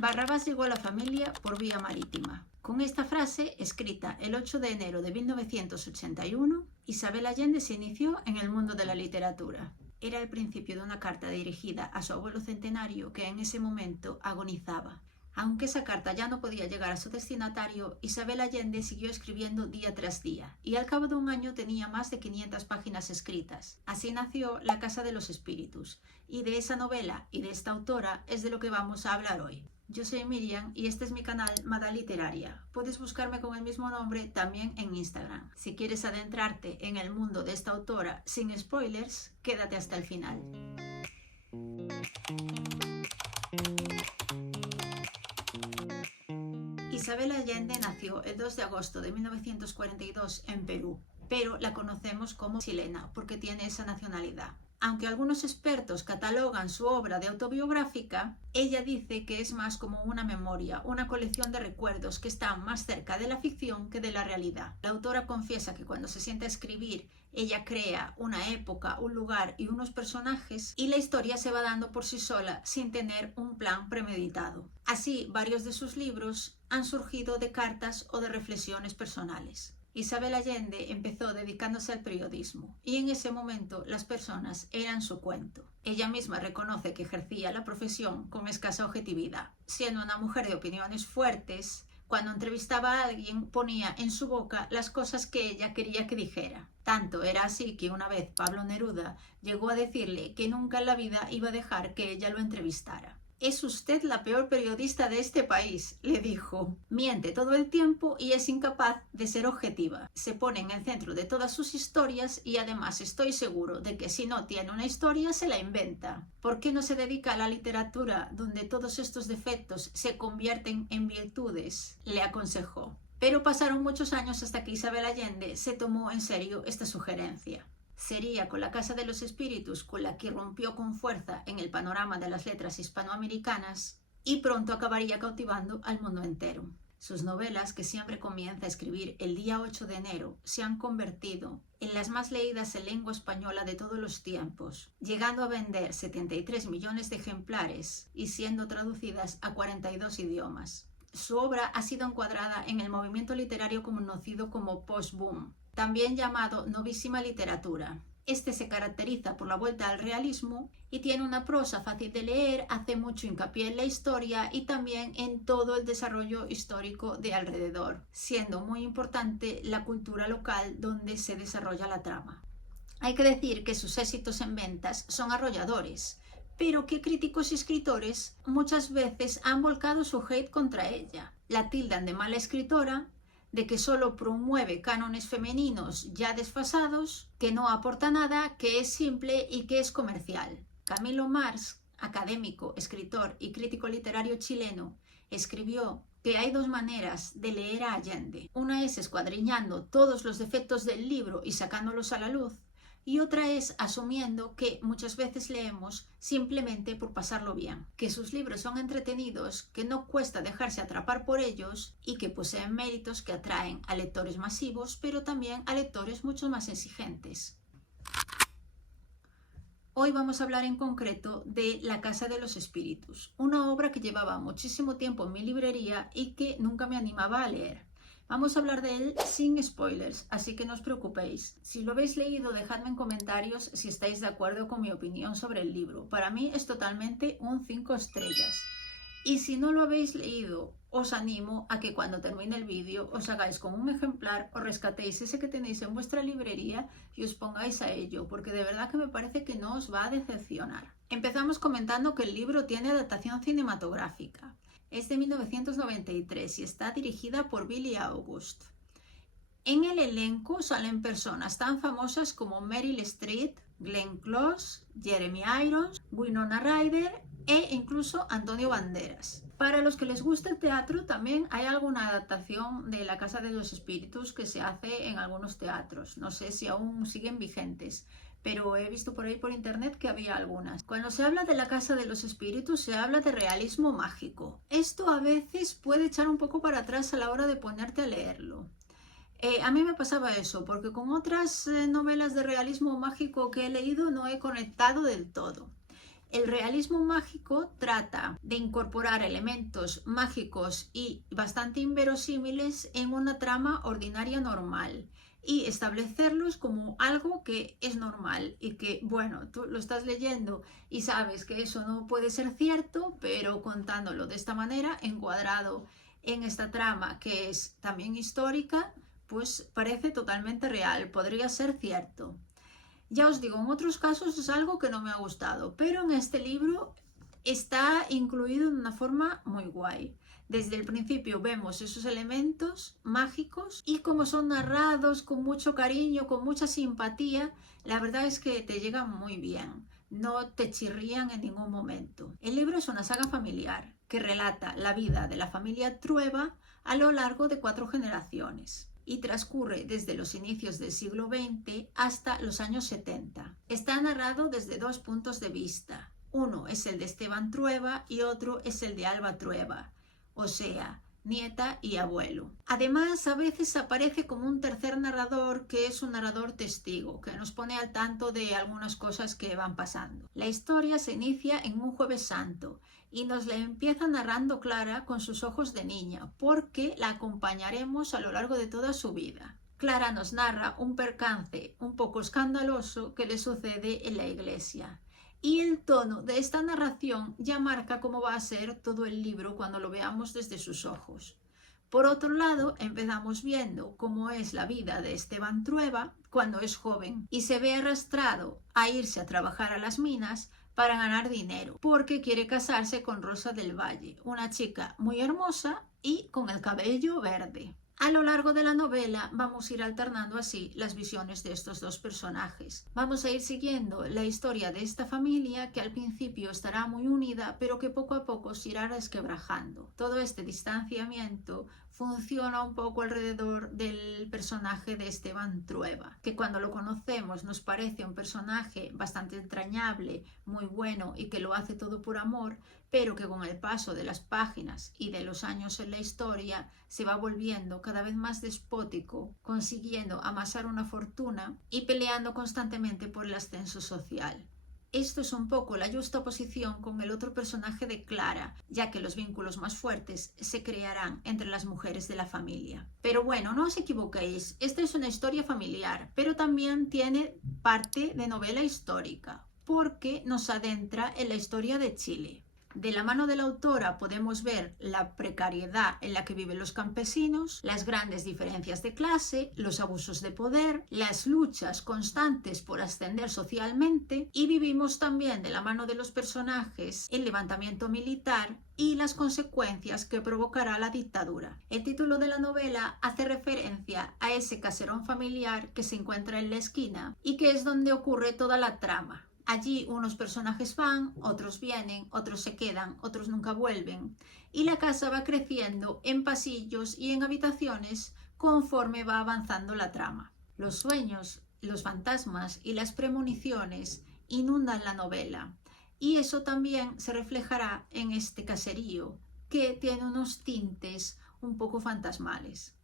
Barrabás llegó a la familia por vía marítima. Con esta frase, escrita el 8 de enero de 1981, Isabel Allende se inició en el mundo de la literatura. Era el principio de una carta dirigida a su abuelo centenario que en ese momento agonizaba. Aunque esa carta ya no podía llegar a su destinatario, Isabel Allende siguió escribiendo día tras día y al cabo de un año tenía más de 500 páginas escritas. Así nació La Casa de los Espíritus, y de esa novela y de esta autora es de lo que vamos a hablar hoy. Yo soy Miriam y este es mi canal Mada Literaria. Puedes buscarme con el mismo nombre también en Instagram. Si quieres adentrarte en el mundo de esta autora sin spoilers, quédate hasta el final. Isabel Allende nació el 2 de agosto de 1942 en Perú, pero la conocemos como chilena porque tiene esa nacionalidad. Aunque algunos expertos catalogan su obra de autobiográfica, ella dice que es más como una memoria, una colección de recuerdos que están más cerca de la ficción que de la realidad. La autora confiesa que cuando se sienta a escribir, ella crea una época, un lugar y unos personajes, y la historia se va dando por sí sola sin tener un plan premeditado. Así, varios de sus libros han surgido de cartas o de reflexiones personales. Isabel Allende empezó dedicándose al periodismo y en ese momento las personas eran su cuento. Ella misma reconoce que ejercía la profesión con escasa objetividad. Siendo una mujer de opiniones fuertes, cuando entrevistaba a alguien ponía en su boca las cosas que ella quería que dijera. Tanto era así que una vez Pablo Neruda llegó a decirle que nunca en la vida iba a dejar que ella lo entrevistara. «Es usted la peor periodista de este país», le dijo. Miente todo el tiempo y es incapaz de ser objetiva. Se pone en el centro de todas sus historias y además estoy seguro de que si no tiene una historia se la inventa. ¿Por qué no se dedica a la literatura donde todos estos defectos se convierten en virtudes?, le aconsejó. Pero pasaron muchos años hasta que Isabel Allende se tomó en serio esta sugerencia. Sería con La Casa de los Espíritus con la que irrumpió con fuerza en el panorama de las letras hispanoamericanas y pronto acabaría cautivando al mundo entero. Sus novelas, que siempre comienza a escribir el día 8 de enero, se han convertido en las más leídas en lengua española de todos los tiempos, llegando a vender 73 millones de ejemplares y siendo traducidas a 42 idiomas. Su obra ha sido encuadrada en el movimiento literario conocido como post-boom, también llamado novísima literatura. Este se caracteriza por la vuelta al realismo y tiene una prosa fácil de leer, hace mucho hincapié en la historia y también en todo el desarrollo histórico de alrededor, siendo muy importante la cultura local donde se desarrolla la trama. Hay que decir que sus éxitos en ventas son arrolladores, pero que críticos y escritores muchas veces han volcado su hate contra ella. La tildan de mala escritora, de que solo promueve cánones femeninos ya desfasados, que no aporta nada, que es simple y que es comercial. Camilo Marx, académico, escritor y crítico literario chileno, escribió que hay dos maneras de leer a Allende. Una es escuadriñando todos los defectos del libro y sacándolos a la luz, y otra es asumiendo que muchas veces leemos simplemente por pasarlo bien, que sus libros son entretenidos, que no cuesta dejarse atrapar por ellos y que poseen méritos que atraen a lectores masivos, pero también a lectores mucho más exigentes. Hoy vamos a hablar en concreto de La Casa de los Espíritus, una obra que llevaba muchísimo tiempo en mi librería y que nunca me animaba a leer. Vamos a hablar de él sin spoilers, así que no os preocupéis. Si lo habéis leído, dejadme en comentarios si estáis de acuerdo con mi opinión sobre el libro. Para mí es totalmente un 5 estrellas. Y si no lo habéis leído, os animo a que cuando termine el vídeo os hagáis con un ejemplar o rescatéis ese que tenéis en vuestra librería y os pongáis a ello, porque de verdad que me parece que no os va a decepcionar. Empezamos comentando que el libro tiene adaptación cinematográfica. Es de 1993 y está dirigida por Billy August. En el elenco salen personas tan famosas como Meryl Streep, Glenn Close, Jeremy Irons, Winona Ryder e incluso Antonio Banderas. Para los que les gusta el teatro, también hay alguna adaptación de La Casa de los Espíritus que se hace en algunos teatros. No sé si aún siguen vigentes, pero he visto por ahí por internet que había algunas. Cuando se habla de La Casa de los Espíritus se habla de realismo mágico. Esto a veces puede echar un poco para atrás a la hora de ponerte a leerlo. A mí me pasaba eso, porque con otras novelas de realismo mágico que he leído no he conectado del todo. El realismo mágico trata de incorporar elementos mágicos y bastante inverosímiles en una trama ordinaria normal y establecerlos como algo que es normal y que, bueno, tú lo estás leyendo y sabes que eso no puede ser cierto, pero contándolo de esta manera, encuadrado en esta trama que es también histórica, pues parece totalmente real, podría ser cierto. Ya os digo, en otros casos es algo que no me ha gustado, pero en este libro está incluido de una forma muy guay. Desde el principio vemos esos elementos mágicos y como son narrados con mucho cariño, con mucha simpatía, la verdad es que te llegan muy bien. No te chirrían en ningún momento. El libro es una saga familiar que relata la vida de la familia Trueba a lo largo de 4 generaciones y transcurre desde los inicios del siglo XX hasta los años 70. Está narrado desde 2 puntos de vista. Uno es el de Esteban Trueba y otro es el de Alba Trueba, o sea, nieta y abuelo. Además, a veces aparece como un tercer narrador que es un narrador testigo, que nos pone al tanto de algunas cosas que van pasando. La historia se inicia en un Jueves Santo y nos la empieza narrando Clara con sus ojos de niña, porque la acompañaremos a lo largo de toda su vida. Clara nos narra un percance un poco escandaloso que le sucede en la iglesia. Y el tono de esta narración ya marca cómo va a ser todo el libro cuando lo veamos desde sus ojos. Por otro lado, empezamos viendo cómo es la vida de Esteban Trueba cuando es joven y se ve arrastrado a irse a trabajar a las minas para ganar dinero, porque quiere casarse con Rosa del Valle, una chica muy hermosa y con el cabello verde. A lo largo de la novela vamos a ir alternando así las visiones de estos dos personajes. Vamos a ir siguiendo la historia de esta familia que al principio estará muy unida, pero que poco a poco se irá resquebrajando. Todo este distanciamiento funciona un poco alrededor del personaje de Esteban Trueba, que cuando lo conocemos nos parece un personaje bastante entrañable, muy bueno y que lo hace todo por amor, pero que con el paso de las páginas y de los años en la historia se va volviendo cada vez más despótico, consiguiendo amasar una fortuna y peleando constantemente por el ascenso social. Esto es un poco la justa oposición con el otro personaje de Clara, ya que los vínculos más fuertes se crearán entre las mujeres de la familia. Pero bueno, no os equivoquéis, esta es una historia familiar, pero también tiene parte de novela histórica, porque nos adentra en la historia de Chile. De la mano de la autora podemos ver la precariedad en la que viven los campesinos, las grandes diferencias de clase, los abusos de poder, las luchas constantes por ascender socialmente y vivimos también de la mano de los personajes el levantamiento militar y las consecuencias que provocará la dictadura. El título de la novela hace referencia a ese caserón familiar que se encuentra en la esquina y que es donde ocurre toda la trama. Allí unos personajes van, otros vienen, otros se quedan, otros nunca vuelven. Y la casa va creciendo en pasillos y en habitaciones conforme va avanzando la trama. Los sueños, los fantasmas y las premoniciones inundan la novela. Y eso también se reflejará en este caserío, que tiene unos tintes un poco fantasmales.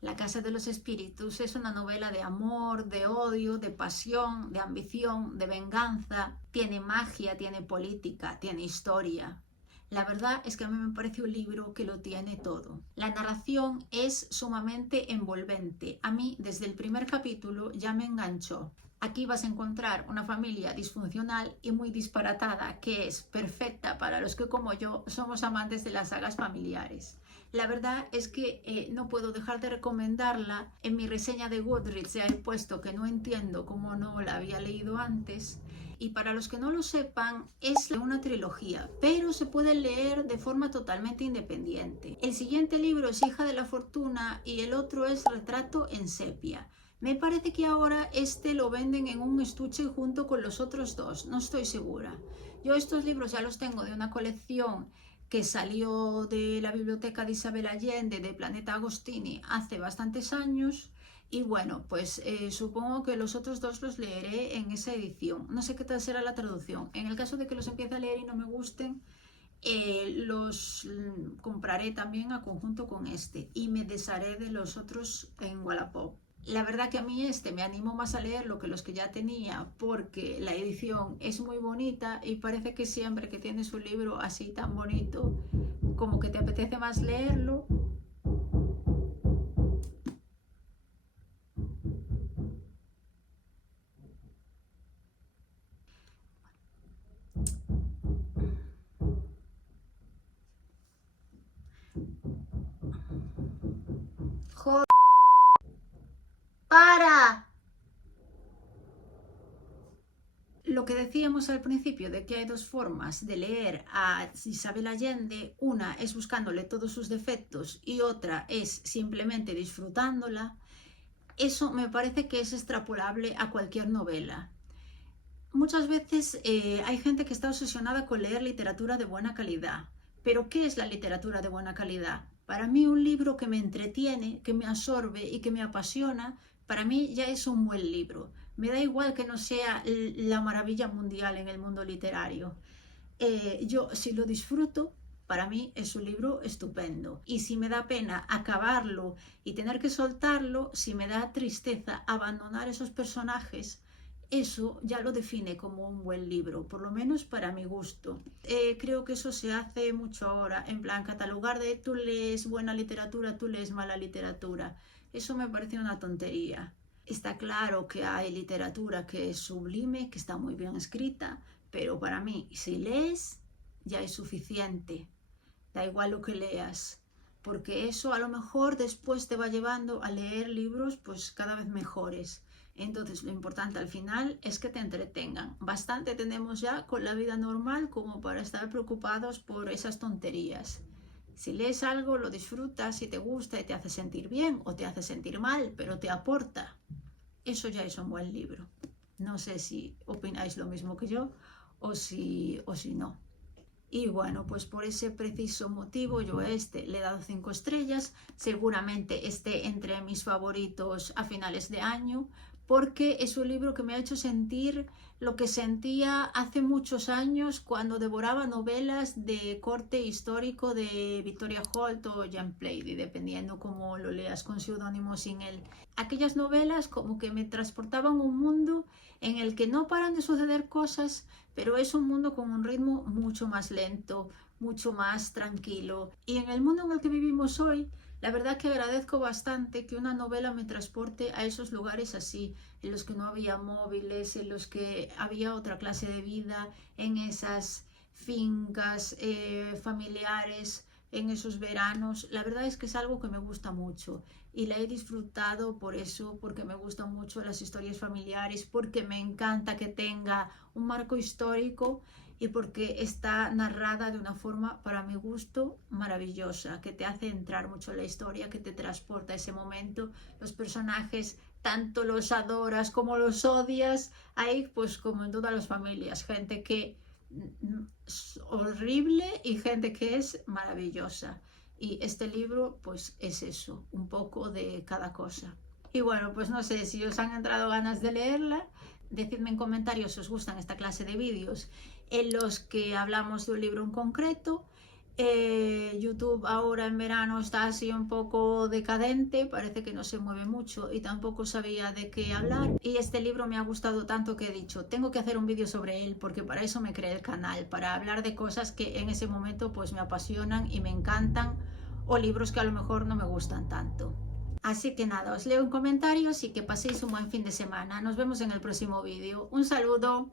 La Casa de los Espíritus es una novela de amor, de odio, de pasión, de ambición, de venganza. Tiene magia, tiene política, tiene historia. La verdad es que a mí me parece un libro que lo tiene todo. La narración es sumamente envolvente. A mí, desde el primer capítulo, ya me enganchó. Aquí vas a encontrar una familia disfuncional y muy disparatada, que es perfecta para los que, como yo, somos amantes de las sagas familiares. La verdad es que no puedo dejar de recomendarla. En mi reseña de Goodreads ya he puesto que no entiendo cómo no la había leído antes. Y para los que no lo sepan, es una trilogía, pero se puede leer de forma totalmente independiente. El siguiente libro es Hija de la Fortuna y el otro es Retrato en Sepia. Me parece que ahora este lo venden en un estuche junto con los otros dos, no estoy segura. Yo estos libros ya los tengo de una colección que salió de la biblioteca de Isabel Allende, de Planeta Agostini, hace bastantes años. Y bueno, pues supongo que los otros dos los leeré en esa edición. No sé qué tal será la traducción. En el caso de que los empiece a leer y no me gusten, los compraré también a conjunto con este y me desharé de los otros en Wallapop. La verdad que a mí me animó más a leerlo que los que ya tenía porque la edición es muy bonita y parece que siempre que tienes un libro así tan bonito, como que te apetece más leerlo. ¡Joder! ¡Para! Lo que decíamos al principio de que hay dos formas de leer a Isabel Allende, una es buscándole todos sus defectos y otra es simplemente disfrutándola, eso me parece que es extrapolable a cualquier novela. Muchas veces hay gente que está obsesionada con leer literatura de buena calidad, pero ¿qué es la literatura de buena calidad? Para mí un libro que me entretiene, que me absorbe y que me apasiona, para mí ya es un buen libro. Me da igual que no sea la maravilla mundial en el mundo literario. Yo si lo disfruto, para mí es un libro estupendo. Y si me da pena acabarlo y tener que soltarlo, si me da tristeza abandonar esos personajes, eso ya lo define como un buen libro, por lo menos para mi gusto. Creo que eso se hace mucho ahora, en plan catalogar de tú lees buena literatura, tú lees mala literatura. Eso me parece una tontería. Está claro que hay literatura que es sublime, que está muy bien escrita, pero para mí, si lees, ya es suficiente. Da igual lo que leas, porque eso a lo mejor después te va llevando a leer libros pues cada vez mejores. Entonces lo importante al final es que te entretengan. Bastante tenemos ya con la vida normal como para estar preocupados por esas tonterías. Si lees algo, lo disfrutas, si te gusta y te hace sentir bien o te hace sentir mal, pero te aporta, eso ya es un buen libro. No sé si opináis lo mismo que yo o si no. Y bueno, pues por ese preciso motivo yo a este le he dado 5 estrellas. Seguramente esté entre mis favoritos a finales de año, porque es un libro que me ha hecho sentir lo que sentía hace muchos años cuando devoraba novelas de corte histórico de Victoria Holt o Jan Plaidy, dependiendo cómo lo leas, con seudónimo o sin él. Aquellas novelas como que me transportaban a un mundo en el que no paran de suceder cosas, pero es un mundo con un ritmo mucho más lento, mucho más tranquilo. Y en el mundo en el que vivimos hoy, la verdad que agradezco bastante que una novela me transporte a esos lugares así, en los que no había móviles, en los que había otra clase de vida, en esas fincas familiares, en esos veranos. La verdad es que es algo que me gusta mucho y la he disfrutado por eso, porque me gustan mucho las historias familiares, porque me encanta que tenga un marco histórico y porque está narrada de una forma, para mi gusto, maravillosa, que te hace entrar mucho en la historia, que te transporta a ese momento. Los personajes, tanto los adoras como los odias, hay pues como en todas las familias, gente que es horrible y gente que es maravillosa. Y este libro pues es eso, un poco de cada cosa. Y bueno, pues no sé si os han entrado ganas de leerla. Decidme en comentarios si os gustan esta clase de vídeos en los que hablamos de un libro en concreto. YouTube ahora en verano está así un poco decadente, parece que no se mueve mucho y tampoco sabía de qué hablar. Y este libro me ha gustado tanto que he dicho, tengo que hacer un vídeo sobre él, porque para eso me creé el canal, para hablar de cosas que en ese momento pues me apasionan y me encantan, o libros que a lo mejor no me gustan tanto. Así que nada, os leo en comentarios y que paséis un buen fin de semana. Nos vemos en el próximo vídeo. Un saludo.